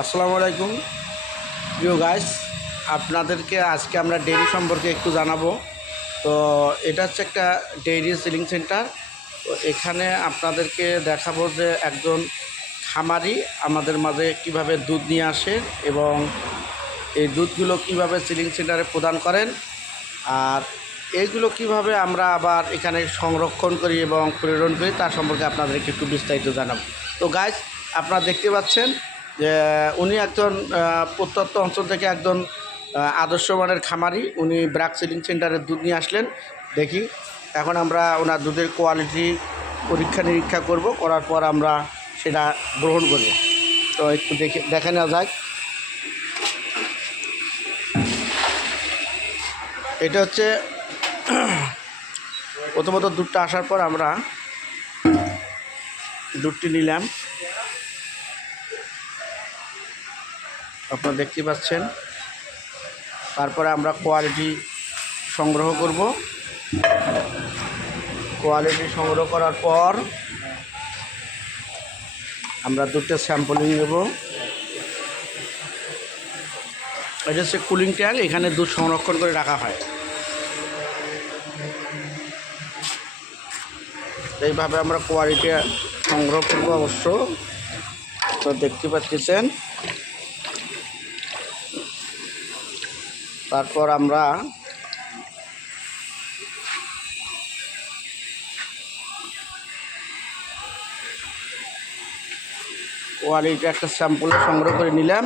আসসালামু আলাইকুম প্রিয় গাইস, আপনাদেরকে আজকে আমরা ডেইরি সম্পর্কে একটু জানাবো। তো এটা হচ্ছে একটা ডেইরি সিলিং সেন্টার। তো এখানে আপনাদেরকে দেখাবো যে একজন খামারি আমাদের মাঝে কিভাবে দুধ নিয়ে আসে এবং এই দুধগুলো কিভাবে সিলিং সেন্টারে প্রদান করেন, আর এইগুলো কিভাবে আমরা আবার এখানে সংরক্ষণ করি এবং প্রেরণ করি তার সম্পর্কে আপনাদেরকে একটু বিস্তারিত জানাবো। তো গাইস, আপনারা দেখতে পাচ্ছেন যে উনি একজন প্রত্যন্ত অঞ্চল থেকে একজন আদর্শ মানের খামারি। উনি ব্রাক সিলিং সেন্টারের দুধ নিয়ে আসলেন। দেখি এখন আমরা ওনার দুধের কোয়ালিটি পরীক্ষা নিরীক্ষা করব, করার পর আমরা সেটা গ্রহণ করব। তো একটু দেখে নেওয়া যাক। এটা হচ্ছে প্রথমত দুধটা আসার পর আমরা দুধটি নিলাম, আপনারা দেখতে পাচ্ছেন। তারপরে আমরা কোয়ালিটি সংগ্রহ করব। কোয়ালিটি সংগ্রহ করার পর আমরা দুধটা স্যাম্পলিং নেব। এটা হচ্ছে কুলিং ট্যাঙ্ক, এখানে দুধ সংরক্ষণ করে রাখা হয়। এইভাবে আমরা কোয়ালিটি সংগ্রহ করব অবশ্য। তো দেখতে পাচ্ছেন। তারপর আমরা কোয়ালিটি একটা স্যাম্পল সংগ্রহ করে নিলাম।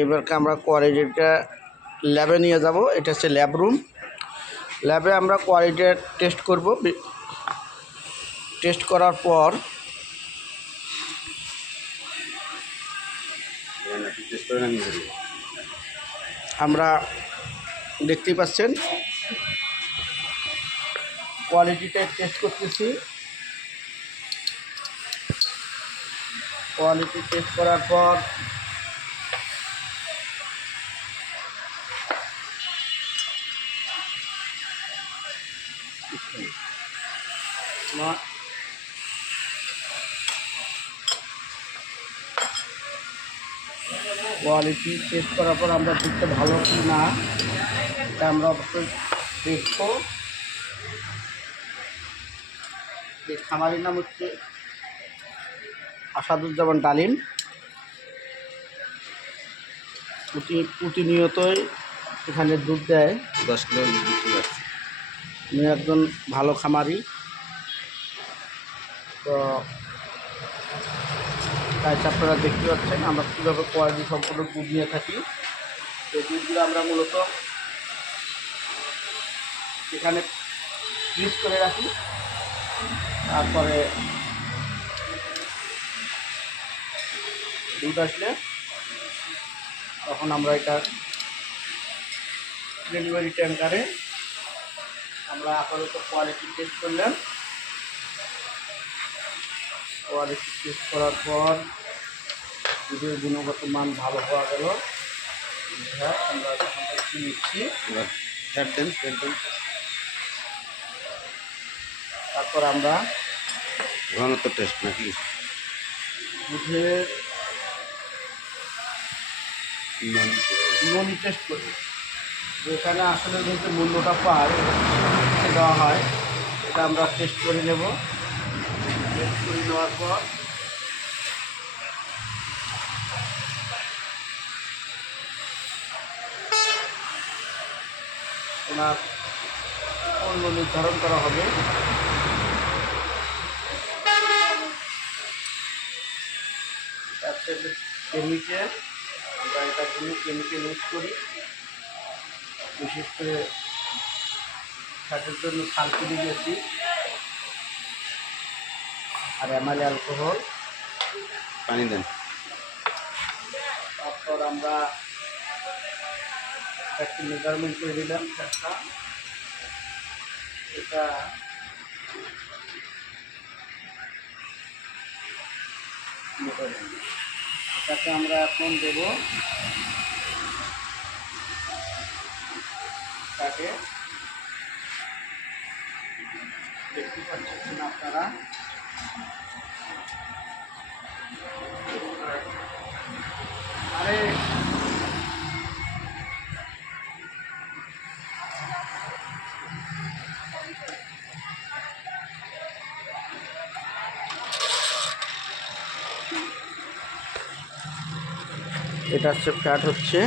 এবারকে আমরা কোয়ালিটিটা ল্যাবে নিয়ে যাব। এটা হচ্ছে ল্যাব রুম। ল্যাবে আমরা কোয়ালিটি টেস্ট করব। টেস্ট করার পর আমরা দেখতেই পাচ্ছেন কোয়ালিটিটা টেস্ট করতেছি। কোয়ালিটি টেস্ট করার পর কোয়ালিটি টেস্ট করার পর আমরা দুধটা ভালো কি না এটা আমরা অবশ্যই দেখবো। এই খামারির নাম হচ্ছে আসাদুজ্জামান ডালিম। প্রতিনিয়তই এখানে দুধ দেয় 10 কিলো দুধ যাচ্ছে। উনি একজন ভালো খামারি। তো তাই আপনারা দেখতে পাচ্ছেন আমরা কীভাবে কোয়ালিটি সম্পূর্ণ দুধ নিয়ে থাকি। এই দুধগুলো আমরা মূলত এখানে ফ্রিজ করে রাখি। তারপরে দুধ আসলে তখন আমরা এটা ডেলিভারি ট্যাঙ্কারে আমরা আপাতত কোয়ালিটি টেস্ট করলাম। কোয়ালিটি টেস্ট করার পর দুধের গুণগত মান ভালো হওয়া গেল। আমরা নিচ্ছি। তারপর আমরা ঘনত্ব টেস্ট নাকি দুধের ননি টেস্ট করি। যেখানে আসলে যেহেতু মূল্যটা পায় দেওয়া হয়, এটা আমরা টেস্ট করে নেব। টেস্ট করে নেওয়ার পর ওনার মূল্য নির্ধারণ করা হবে। কেমিক্যাল আমরা এটার জন্য কেমিক্যাল ইউজ করি। বিশেষ করে ফ্যাটের জন্য সালফিউরিক অ্যাসিড আর অ্যামাইল অ্যালকোহল পানি দেন। তারপর আমরা একটা মেজারমেন্ট করে দিলাম ফ্যাটটা। এটা এটাকে আমরা এখন দেব তাকে দেখতে পাচ্ছেন আপনারা। আরে এটা হচ্ছে ফ্ল্যাট হচ্ছে